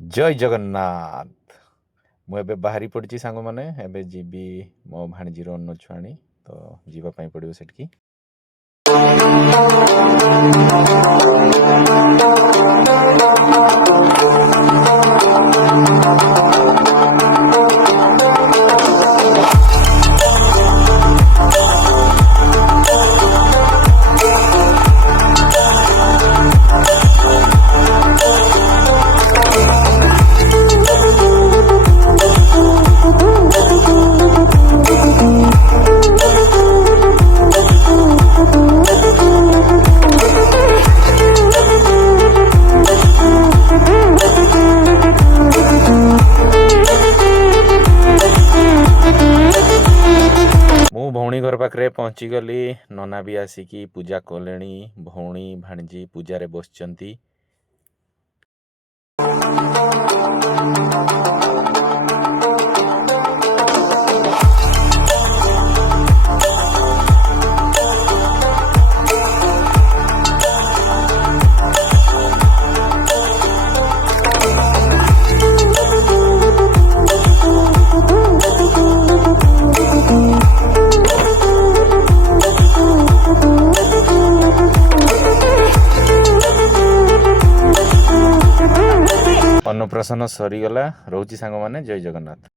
जय जगन्नाथ। मुझे बाहरी पड़ी सांग मैंने एबे जीवी मो भाणीजीर अन्न छुआणी तो जीवाई पड़ो सेठकी। मु भौणी घर पाखे पहुँची गली। नना भी आसिकी पूजा कले। भौणी भाणीजी पूजा बसचंती। अन्नप्राशन सरीगला। रोची सांग माने जय जगन्नाथ।